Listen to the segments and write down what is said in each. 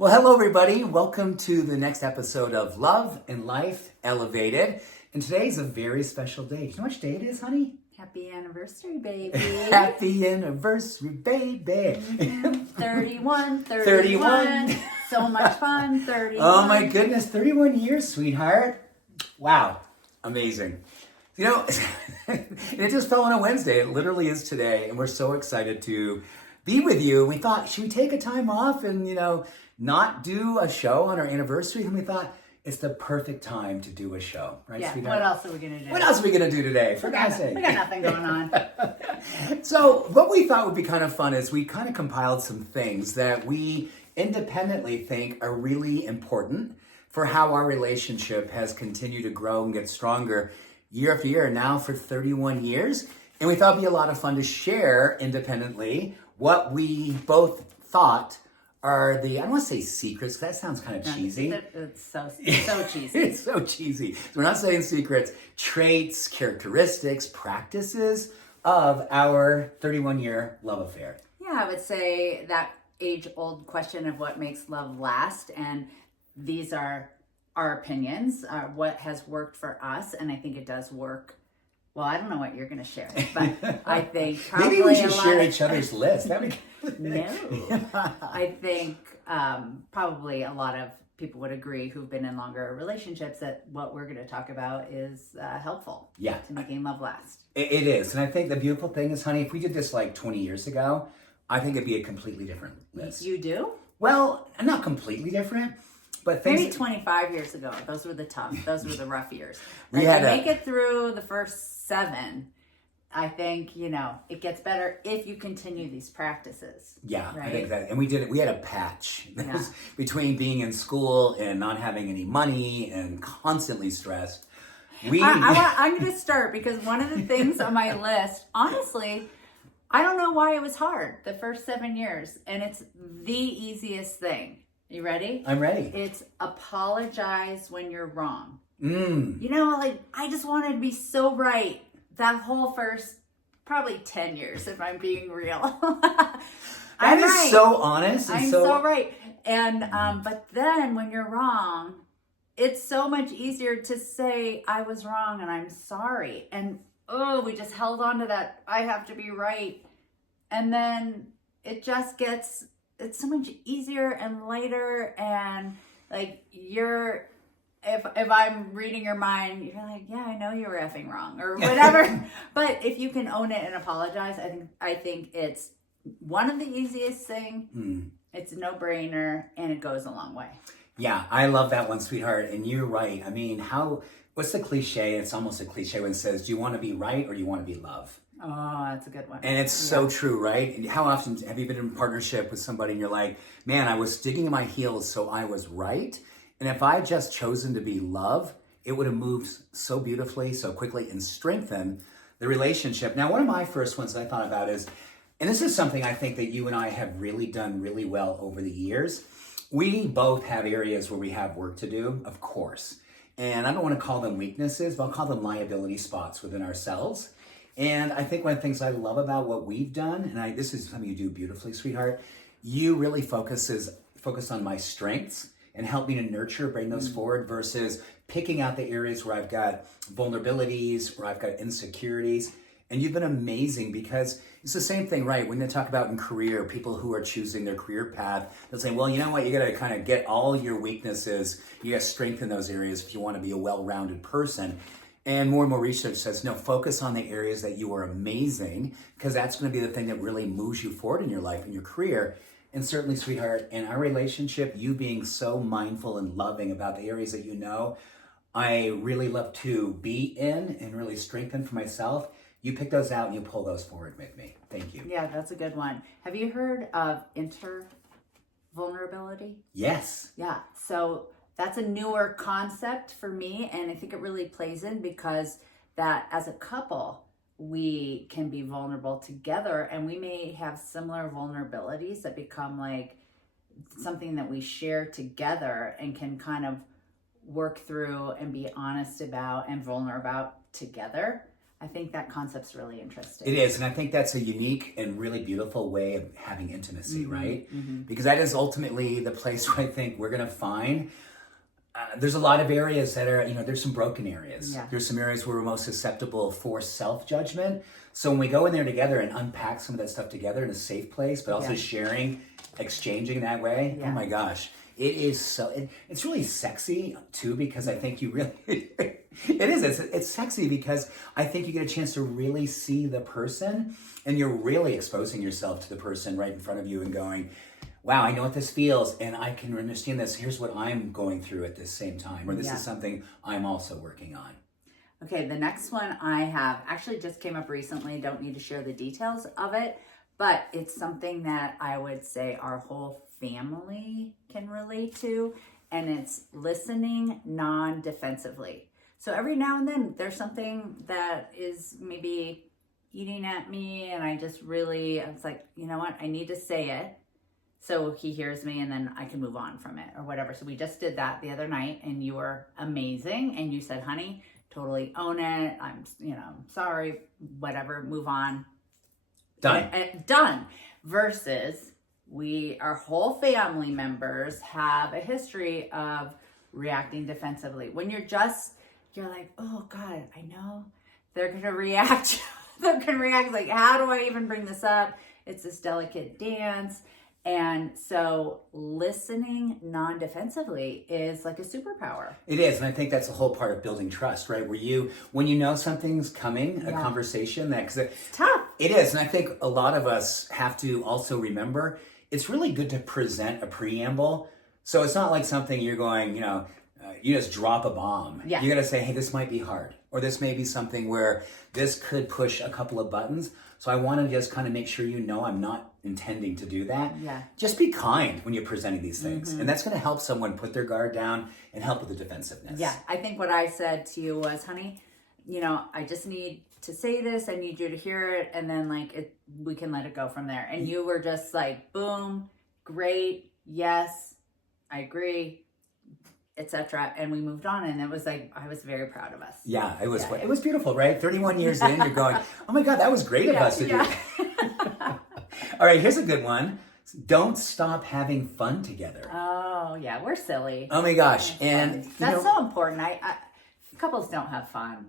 Well, hello, everybody. Welcome to the next episode of Love and Life Elevated. And today's a very special day. Do you know which day it is, honey? Happy anniversary, baby. Happy anniversary, baby. 31. 31. So much fun, 31. Oh, my goodness. 31 years, sweetheart. Wow. Amazing. You know, it just fell on a Wednesday. It literally is today. And we're so excited to be with you. We thought, should we take a time off and, not do a show on our anniversary? And we thought, it's the perfect time to do a show, right, yeah, sweetheart? what else are we going to do? What else are we going to do today? For God's sake. We got nothing going on. So what we thought would be kind of fun is we kind of compiled some things that we independently think are really important for how our relationship has continued to grow and get stronger year after year, now for 31 years. And we thought it'd be a lot of fun to share independently what we both thought are the, I don't want to say secrets, because that sounds kind of cheesy. It's so cheesy. It's so cheesy. So we're not saying secrets, traits, characteristics, practices of our 31-year love affair. Yeah, I would say that age-old question of what makes love last, and these are our opinions, what has worked for us, and I think it does work. Well, I don't know what you're going to share, but I think probably maybe we should share each other's list. That'd be No. I think probably a lot of people would agree who've been in longer relationships that what we're going to talk about is helpful to making love last. It is. And I think the beautiful thing is, honey, if we did this like 20 years ago, I think it'd be a completely different list. You do? Well, not completely different. But maybe 25 years ago, those were the rough years. We had had to make it through the first 7. I think, it gets better if you continue these practices. Yeah, right? I think that. And we did it. We had a patch between being in school and not having any money and constantly stressed. I'm going to start because one of the things on my list, honestly, I don't know why it was hard the first 7 years. And it's the easiest thing. You ready? I'm ready. It's apologize when you're wrong. Mm. I just wanted to be so right that whole first probably 10 years, if I'm being real. That is so honest. And I'm so right. And, but then when you're wrong, it's so much easier to say, I was wrong and I'm sorry. And, we just held on to that. I have to be right. And then it just gets, it's so much easier and lighter. And if I'm reading your mind, you're like, yeah, I know you were effing wrong or whatever. But if you can own it and apologize, I think it's one of the easiest thing. It's a no-brainer and it goes a long way. Yeah, I love that one, sweetheart. And you're right. I mean, what's the cliche? It's almost a cliche when it says, do you want to be right or do you want to be loved? Oh, that's a good one. And it's so true, right? And how often have you been in partnership with somebody and you're like, man, I was digging in my heels so I was right. And if I just chosen to be love, it would have moved so beautifully, so quickly, and strengthened the relationship. Now, one of my first ones that I thought about is, and this is something I think that you and I have really done really well over the years. We both have areas where we have work to do, of course. And I don't want to call them weaknesses, but I'll call them liability spots within ourselves. And I think one of the things I love about what we've done, and this is something you do beautifully, sweetheart, you really focus on my strengths and help me to nurture, bring those forward versus picking out the areas where I've got vulnerabilities, where I've got insecurities. And you've been amazing because it's the same thing, right? When they talk about in career, people who are choosing their career path, they'll say, well, you know what? You got to kind of get all your weaknesses. You got to strengthen those areas if you want to be a well-rounded person. And more research says, no, focus on the areas that you are amazing because that's going to be the thing that really moves you forward in your life and your career. And certainly, sweetheart, in our relationship, you being so mindful and loving about the areas that you know, I really love to be in and really strengthen for myself. You pick those out and you pull those forward with me. Thank you. Yeah, that's a good one. Have you heard of vulnerability? Yes. Yeah. So that's a newer concept for me. And I think it really plays in because that as a couple, we can be vulnerable together and we may have similar vulnerabilities that become like something that we share together and can kind of work through and be honest about and vulnerable about together. I think that concept's really interesting. It is, and I think that's a unique and really beautiful way of having intimacy, right? Mm-hmm. Because that is ultimately the place where I think we're going to find. There's a lot of areas that are, there's some broken areas. Yeah. There's some areas where we're most susceptible for self-judgment. So when we go in there together and unpack some of that stuff together in a safe place, but also sharing, exchanging that way, oh my gosh. It is it's really sexy too, because I think you really, it's sexy because I think you get a chance to really see the person, and you're really exposing yourself to the person right in front of you and going, wow, I know what this feels and I can understand this. Here's what I'm going through at the same time, or this is something I'm also working on. Okay, the next one I have actually just came up recently. Don't need to share the details of it, but it's something that I would say our whole family can relate to, and it's listening non-defensively. So every now and then there's something that is maybe eating at me, and it's like, you know what, I need to say it so he hears me, and then I can move on from it or whatever. So we just did that the other night, and you were amazing, and you said, honey, totally own it. I'm sorry, whatever, move on. Done. Versus our whole family members have a history of reacting defensively. When you're like, oh God, I know they're going to react. They're going to react like, how do I even bring this up? It's this delicate dance. And so listening non-defensively is like a superpower. It is. And I think that's the whole part of building trust, right? When you know something's coming, a conversation it's tough. It is. And I think a lot of us have to also remember, it's really good to present a preamble. So it's not like something you're going, you just drop a bomb. Yeah. You got to say, hey, this might be hard. Or this may be something where this could push a couple of buttons. So I want to just kind of make sure I'm not intending to do that. Yeah. Just be kind when you're presenting these things. And that's going to help someone put their guard down and help with the defensiveness. Yeah. I think what I said to you was, honey, I just need to say this. I need you to hear it. And then we can let it go from there. And you were just like, boom, great. Yes, I agree, etc. And we moved on, and it was like, I was very proud of us. Yeah, it was beautiful, right? 31 years in, you're going, oh my God, that was great of us to do. All right, here's a good one. Don't stop having fun together. Oh yeah, we're silly. Oh my gosh, and that's so important. Couples don't have fun.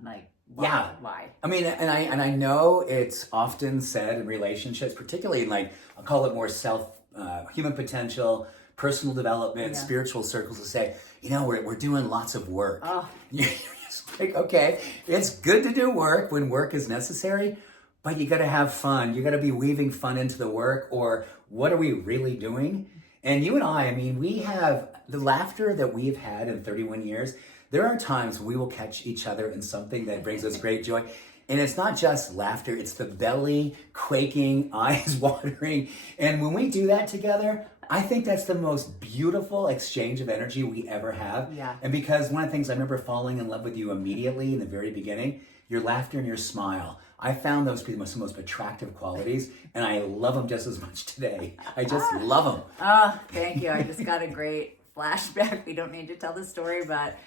Why? I mean, and I know it's often said in relationships, particularly in I'll call it more human potential, personal development, spiritual circles, to say, we're doing lots of work. Oh. You're just like, okay, it's good to do work when work is necessary, but you got to have fun. You got to be weaving fun into the work, or what are we really doing? And you and I mean, we have the laughter that we've had in 31 years. There are times we will catch each other in something that brings us great joy. And it's not just laughter, it's the belly quaking, eyes watering. And when we do that together, I think that's the most beautiful exchange of energy we ever have. Yeah. And because one of the things I remember falling in love with you immediately in the very beginning, your laughter and your smile. I found those to be the most attractive qualities, and I love them just as much today. I just love them. Oh, thank you. I just got a great flashback. We don't need to tell the story, but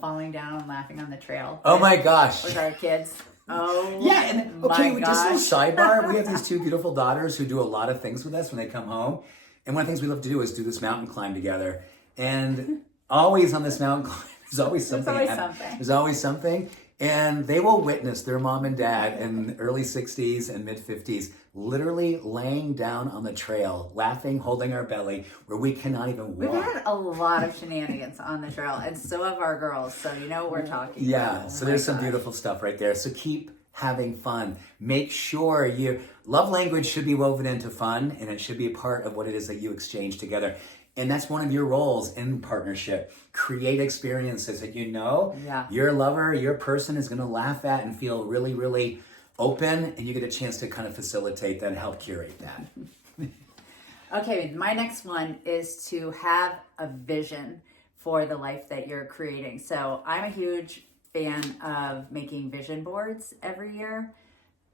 falling down and laughing on the trail. Oh my gosh. With our kids. Oh, yeah, and okay, my just a gosh. little sidebar. We have these two beautiful daughters who do a lot of things with us when they come home. And one of the things we love to do is do this mountain climb together. And always on this mountain climb, there's always something. There's always something. And they will witness their mom and dad in the early 60s and mid 50s literally laying down on the trail, laughing, holding our belly, where we cannot even walk. We've had a lot of shenanigans on the trail, and so have our girls. So you know what we're talking about. So there's some beautiful stuff right there. So keep having fun. Make sure love language should be woven into fun, and it should be a part of what it is that you exchange together. And that's one of your roles in partnership. Create experiences that your lover, your person is going to laugh at and feel really, really open, and you get a chance to kind of facilitate that and help curate that. Okay, my next one is to have a vision for the life that you're creating. So I'm a huge fan of making vision boards every year,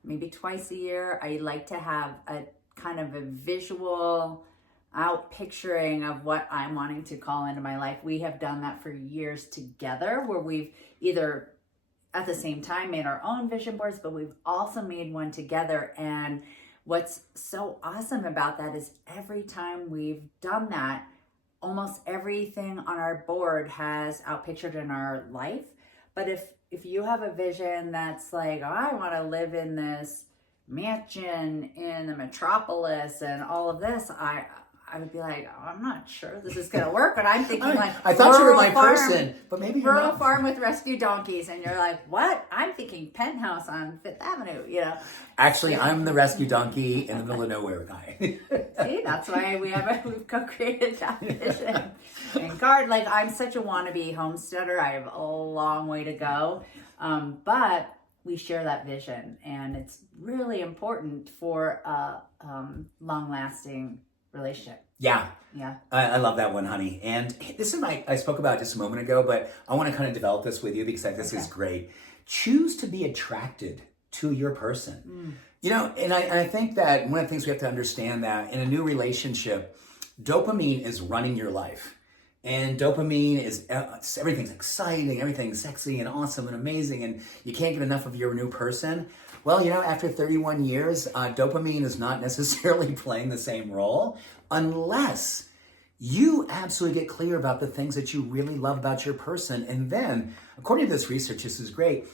maybe twice a year. I like to have a kind of a visual out picturing of what I'm wanting to call into my life. We have done that for years together, where we've either at the same time made our own vision boards, but we've also made one together. And what's so awesome about that is every time we've done that, almost everything on our board has outpictured in our life. But if you have a vision that's like, oh, I want to live in this mansion in the metropolis and all of this, I would be like, oh, I'm not sure this is going to work. But I'm thinking I thought you were my person, but maybe you're rural not. farm with rescue donkeys. And you're like, what? I'm thinking penthouse on Fifth Avenue, you know. Actually, I'm the rescue donkey in the middle of nowhere guy. See, that's why we've co-created that vision. And like, I'm such a wannabe homesteader. I have a long way to go. But we share that vision, and it's really important for a long-lasting relationship. Yeah. Yeah. I love that one, honey. And this is I spoke about just a moment ago, but I want to kind of develop this with you because I think this is great. Choose to be attracted to your person. You know, and I think that one of the things we have to understand that in a new relationship, dopamine is running your life. And dopamine is, everything's exciting, everything's sexy and awesome and amazing, and you can't get enough of your new person. Well, you know, after 31 years, dopamine is not necessarily playing the same role unless you absolutely get clear about the things that you really love about your person. And then, according to this research, this is great,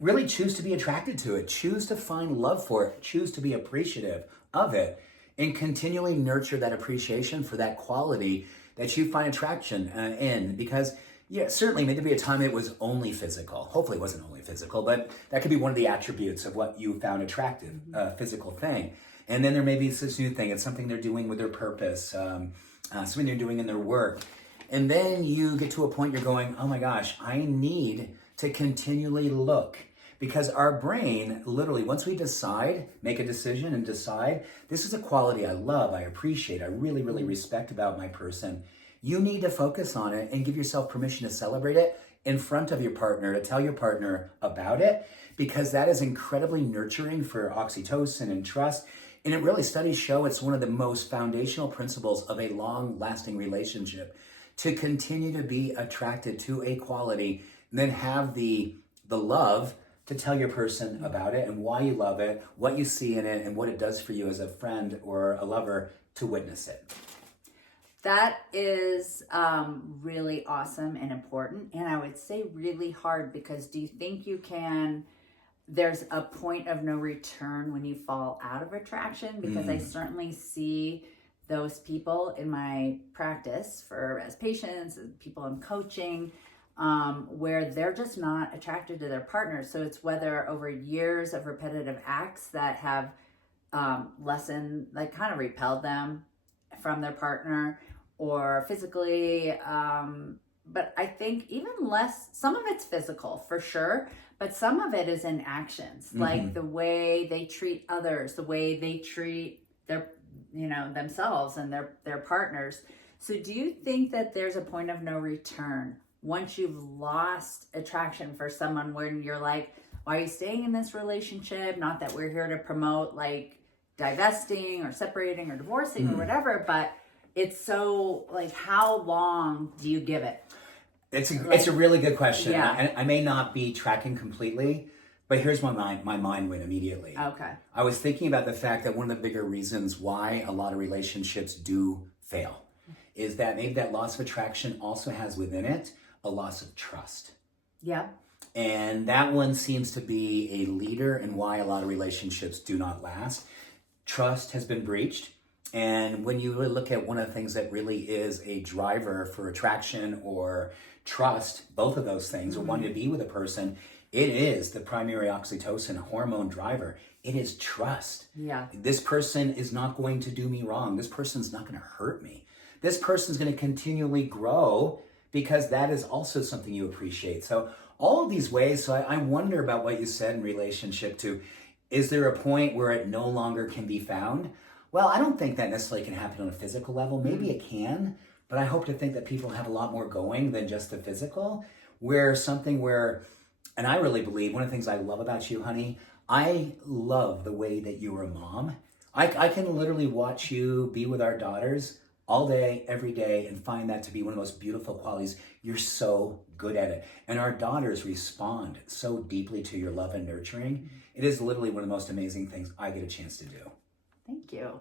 really choose to be attracted to it. Choose to find love for it. Choose to be appreciative of it. And continually nurture that appreciation for that quality that you find attraction in. Because, yeah, certainly maybe a time it was only physical. Hopefully it wasn't only physical, but that could be one of the attributes of what you found attractive, physical thing. And then there may be this new thing. It's something they're doing with their purpose, something they're doing in their work. And then you get to a point you're going, oh my gosh, I need to continually look. Because our brain, literally, once we decide, make a decision and decide, this is a quality I love, I appreciate, I really, really respect about my person, you need to focus on it and give yourself permission to celebrate it in front of your partner, to tell your partner about it, because that is incredibly nurturing for oxytocin and trust. And it really, studies show it's one of the most foundational principles of a long-lasting relationship, to continue to be attracted to a quality, and then have the love to tell your person about it and why you love it, what you see in it, and what it does for you as a friend or a lover to witness it. That is really awesome and important. And I would say really hard, because do you think there's a point of no return when you fall out of attraction? Because I certainly see those people in my practice as patients and people I'm coaching, where they're just not attracted to their partners. So it's whether over years of repetitive acts that have lessened, like kind of repelled them from their partner, or physically. But I think even less, some of it's physical for sure, but some of it is in actions, like the way they treat others, the way they treat their, themselves and their partners. So do you think that there's a point of no return once you've lost attraction for someone, when you're like, why are you staying in this relationship? Not that we're here to promote like divesting or separating or divorcing or whatever, but it's so like, how long do you give it? It's a really good question. Yeah. I may not be tracking completely, but here's my mind went immediately. Okay. I was thinking about the fact that one of the bigger reasons why a lot of relationships do fail is that maybe that loss of attraction also has within it a loss of trust. Yeah. And that one seems to be a leader in why a lot of relationships do not last. Trust has been breached. And when you really look at one of the things that really is a driver for attraction or trust, both of those things, or wanting to be with a person, it is the primary oxytocin hormone driver. It is trust. Yeah. This person is not going to do me wrong. This person's not going to hurt me. This person's going to continually grow, because that is also something you appreciate. So all of these ways, so I wonder about what you said in relationship to, is there a point where it no longer can be found? Well, I don't think that necessarily can happen on a physical level. Maybe it can, but I hope to think that people have a lot more going than just the physical, and I really believe, one of the things I love about you, honey, I love the way that you're a mom. I can literally watch you be with our daughters all day, every day, and find that to be one of the most beautiful qualities. You're so good at it. And our daughters respond so deeply to your love and nurturing. It is literally one of the most amazing things I get a chance to do. Thank you.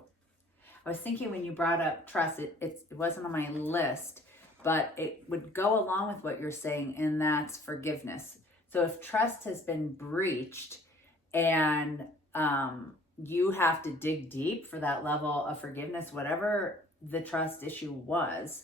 I was thinking when you brought up trust, it wasn't on my list, but it would go along with what you're saying, and that's forgiveness. So if trust has been breached and you have to dig deep for that level of forgiveness, whatever the trust issue was,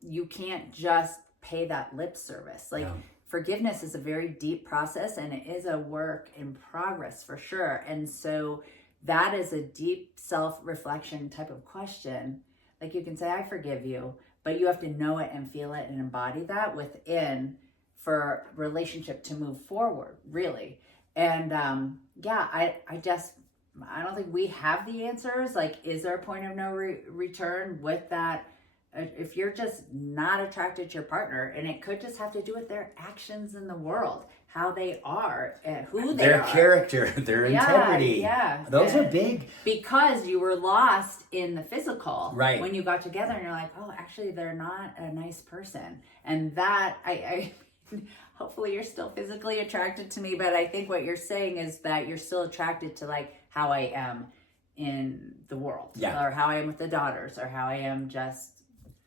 you can't just pay that lip service. Like, Yeah. Forgiveness is a very deep process, and it is a work in progress for sure. And so that is a deep self-reflection type of question. Like, you can say, I forgive you, but you have to know it and feel it and embody that within for relationship to move forward, really. And I don't think we have the answers. Like, is there a point of no return with that? If you're just not attracted to your partner, and it could just have to do with their actions in the world, how they are, and who they Their are. character, their integrity. Yeah. Those are big. Because you were lost in the physical. Right. When you got together and you're like, oh, actually, they're not a nice person. And that, I hopefully you're still physically attracted to me, but I think what you're saying is that you're still attracted to like how I am in the world. Yeah. Or how I am with the daughters, or how I am just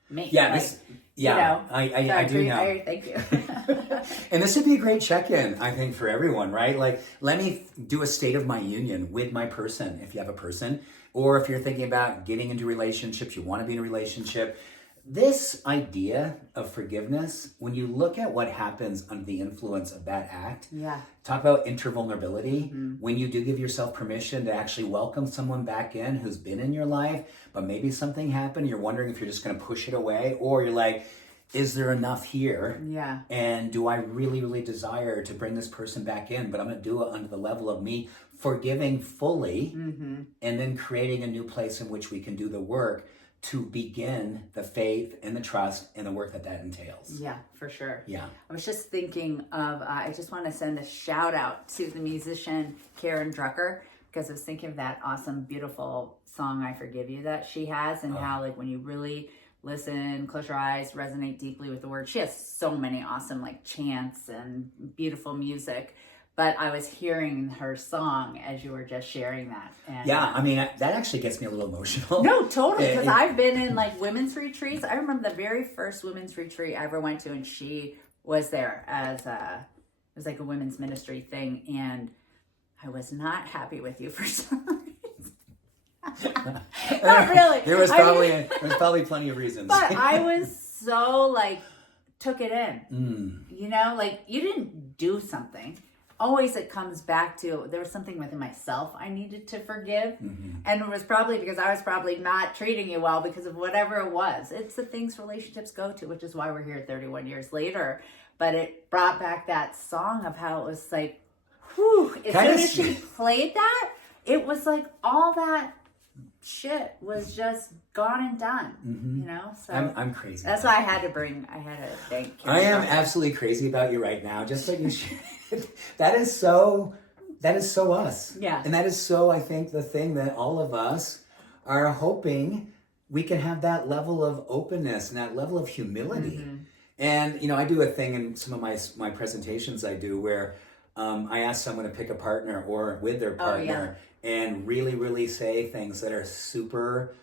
me. Yeah, like, I do know. Thank you. And this would be a great check-in, I think, for everyone, right? Like, let me do a state of my union with my person, if you have a person, or if you're thinking about getting into relationships, you want to be in a relationship. This idea of forgiveness, when you look at what happens under the influence of that act, talk about intervulnerability. When you do give yourself permission to actually welcome someone back in who's been in your life, but maybe something happened, you're wondering if you're just going to push it away, or you're like, is there enough here? Yeah. And do I really, really desire to bring this person back in? But I'm going to do it under the level of me forgiving fully, and then creating a new place in which we can do the work to begin the faith and the trust and the work that entails. Yeah, for sure. Yeah. I was just thinking of, I just want to send a shout out to the musician Karen Drucker, because I was thinking of that awesome, beautiful song, I Forgive You, that she has, and how like when you really listen, close your eyes, resonate deeply with the words. She has so many awesome like chants and beautiful music. But I was hearing her song as you were just sharing that. And, yeah, I mean, that actually gets me a little emotional. No, totally. Because I've been in like women's retreats. I remember the very first women's retreat I ever went to, and she was there as it was like a women's ministry thing. And I was not happy with you for some reason. Not really. There was probably plenty of reasons. But I was so like, took it in. You know, like you didn't do something. Always it comes back to there was something within myself I needed to forgive. And it was probably because I was probably not treating you well because of whatever it was. It's the things relationships go to, which is why we're here 31 years later. But it brought back that song of how it was like, whew, as soon as she played that, it was like all that shit was just gone and done, you know? So I'm crazy. That's why I had to thank Karen. I am absolutely crazy about you right now, just like you should. That is so us. Yeah. And that is so, I think, the thing that all of us are hoping we can have that level of openness and that level of humility. And, you know, I do a thing in some of my presentations I do where I ask someone to pick a partner or with their partner and really, really say things that are super,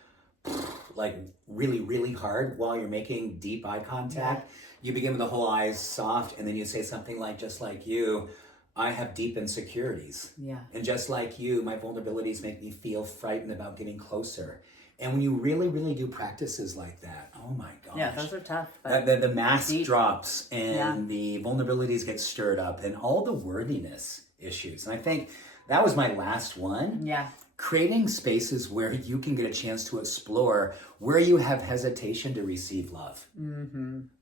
like really, really hard while you're making deep eye contact. You begin with the whole eyes soft, and then you say something like, just like you, I have deep insecurities. Yeah. And just like you, my vulnerabilities make me feel frightened about getting closer. And when you really, really do practices like that, oh my gosh. Yeah, those are tough. The mask drops and the vulnerabilities get stirred up and all the worthiness issues. And I think that was my last one. Yeah. Creating spaces where you can get a chance to explore where you have hesitation to receive love.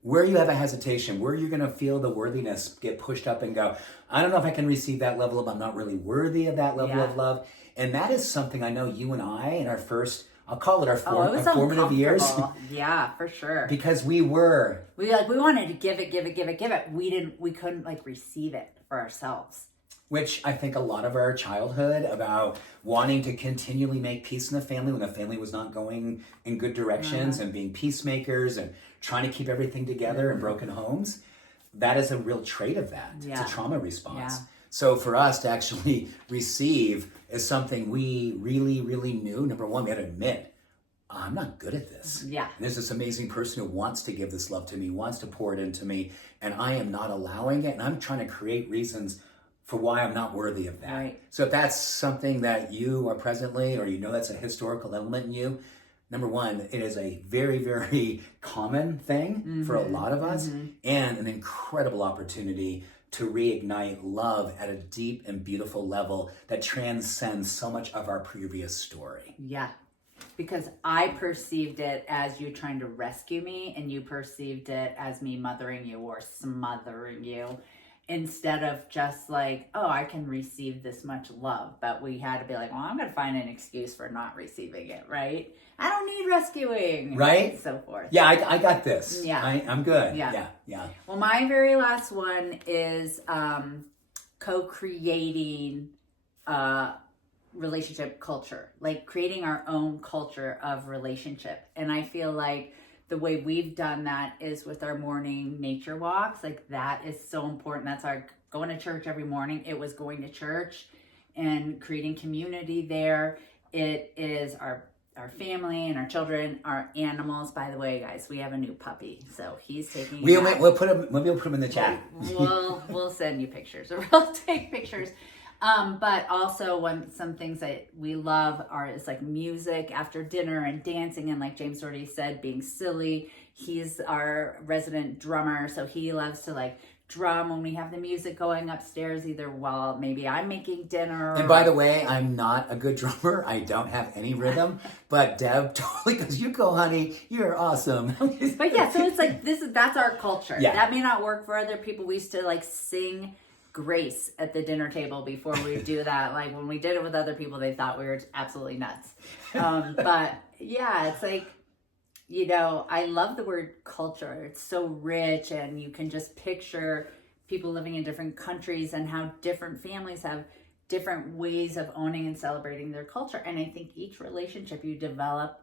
Where you have a hesitation, where you're going to feel the worthiness get pushed up and go, I don't know if I can receive that level of, I'm not really worthy of that level of love. And that is something I know you and I in our first, I'll call it our formative years. Yeah, for sure. Because we wanted to give it. We couldn't like receive it for ourselves. which I think a lot of our childhood about wanting to continually make peace in the family when the family was not going in good directions and being peacemakers and trying to keep everything together in broken homes, that is a real trait of that. It's a trauma response. So for us to actually receive is something we really, really knew. Number one, we had to admit, I'm not good at this. Yeah. And there's this amazing person who wants to give this love to me, wants to pour it into me, and I am not allowing it. And I'm trying to create reasons for why I'm not worthy of that. Right. So if that's something that you are presently, or you know that's a historical element in you, number one, it is a very, very common thing for a lot of us, and an incredible opportunity to reignite love at a deep and beautiful level that transcends so much of our previous story. Yeah. Because I perceived it as you trying to rescue me, and you perceived it as me mothering you or smothering you, instead of just like, oh, I can receive this much love. But we had to be like, well, I'm going to find an excuse for not receiving it, right? I don't need rescuing. Right? And so forth. Yeah, I got this. Yeah. I'm good. Yeah. Yeah. Well, my very last one is co-creating relationship culture, like creating our own culture of relationship. And I feel like the way we've done that is with our morning nature walks. Like that is so important. That's our going to church every morning. It was going to church and creating community there. It is our family and our children, our animals. By the way, guys, we have a new puppy, so he's taking. We'll put him in the chat. We'll send you pictures, or we'll take pictures. But also some things that we love is like music after dinner and dancing, and like James already said, being silly. He's our resident drummer, so he loves to like drum when we have the music going upstairs, either while maybe I'm making dinner. And by the way, I'm not a good drummer. I don't have any rhythm, but Deb totally goes, you go, honey, you're awesome. But yeah, so it's like that's our culture. Yeah. That may not work for other people. We used to like sing grace at the dinner table before we do that. Like when we did it with other people, they thought we were absolutely nuts. But yeah, it's like, you know, I love the word culture. It's so rich, and you can just picture people living in different countries and how different families have different ways of owning and celebrating their culture. And I think each relationship you develop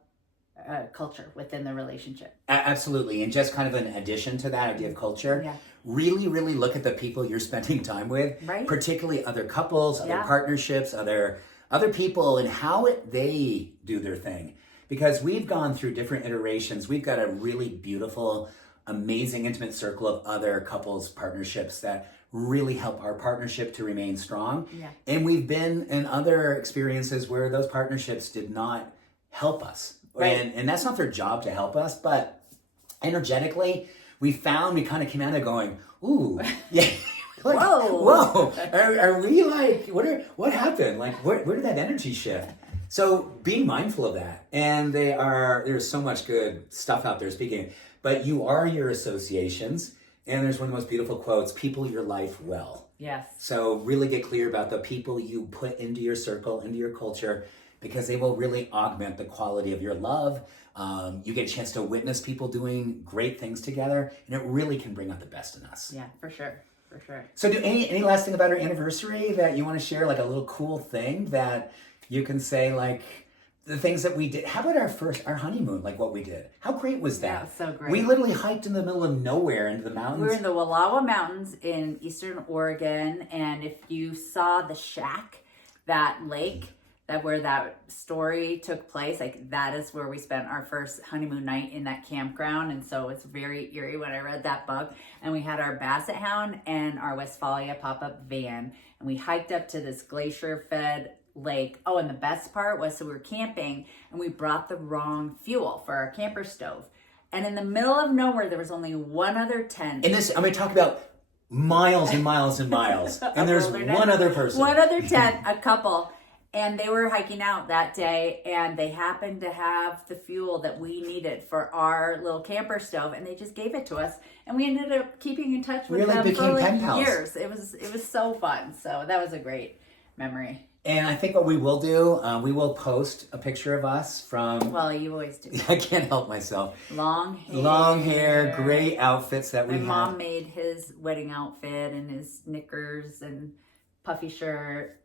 culture within the relationship. Absolutely. And just kind of an addition to that idea of culture, really, really look at the people you're spending time with, right? Particularly other couples, other partnerships, other people, and how they do their thing. Because we've gone through different iterations. We've got a really beautiful, amazing, intimate circle of other couples partnerships that really help our partnership to remain strong. Yeah. And we've been in other experiences where those partnerships did not help us. Right. And that's not their job to help us, but energetically, we kind of came out of going, ooh, yeah. Like, whoa. Are we like, what happened? Like, where did that energy shift? So being mindful of that, and there's so much good stuff out there speaking, but you are your associations, and there's one of the most beautiful quotes, people your life well. Yes. So really get clear about the people you put into your circle, into your culture, because they will really augment the quality of your love. You get a chance to witness people doing great things together, and it really can bring out the best in us. Yeah, for sure. For sure. So do any last thing about our anniversary that you want to share, like a little cool thing that you can say, like the things that we did? How about our honeymoon, like what we did? How great was that? Yeah, it was so great. We literally hiked in the middle of nowhere into the mountains. We were in the Wallowa Mountains in eastern Oregon, and if you saw the shack, that lake, where that story took place, like that is where we spent our first honeymoon night, in that campground. And so it's very eerie when I read that book. And we had our Basset Hound and our Westphalia pop-up van, and we hiked up to this glacier-fed lake. Oh, and the best part was, so we were camping, and we brought the wrong fuel for our camper stove. And in the middle of nowhere, there was only one other tent. And this, I'm going to talk about miles and miles and miles. And there's one other person. One other tent, a couple. And they were hiking out that day, and they happened to have the fuel that we needed for our little camper stove, and they just gave it to us, and we ended up keeping in touch with them for like years. It was so fun. So that was a great memory. And I think what we will do, we will post a picture of us from... Well, you always do. I can't help myself. Long hair, great outfits that we have. My mom made his wedding outfit and his knickers and puffy shirt.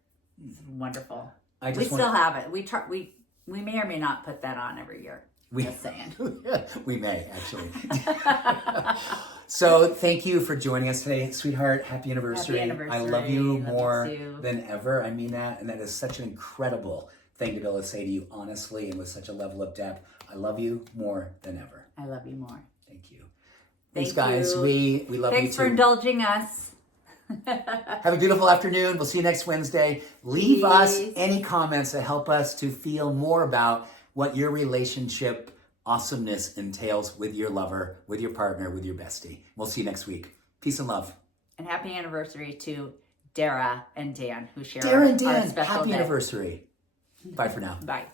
It's wonderful. I We just still have it. We may or may not put that on every year. Just saying. We may, actually. So thank you for joining us today, sweetheart. Happy anniversary. Happy anniversary. I love you Love you more too. than ever. I mean that. And that is such an incredible thing to be able to say to you honestly and with such a level of depth. I love you more than ever. I love you more. Thank you. Thanks, Thank guys. you. We love you too. Thanks for indulging us. Have a beautiful afternoon. We'll see you next Wednesday. Leave us Peace. any comments to help us to feel more about what your relationship awesomeness entails with your lover, with your partner, with your bestie. We'll see you next week. Peace and love. And happy anniversary to Dara and Dan, who share Darren and our Dan, special happy day. anniversary. Bye for now. Bye.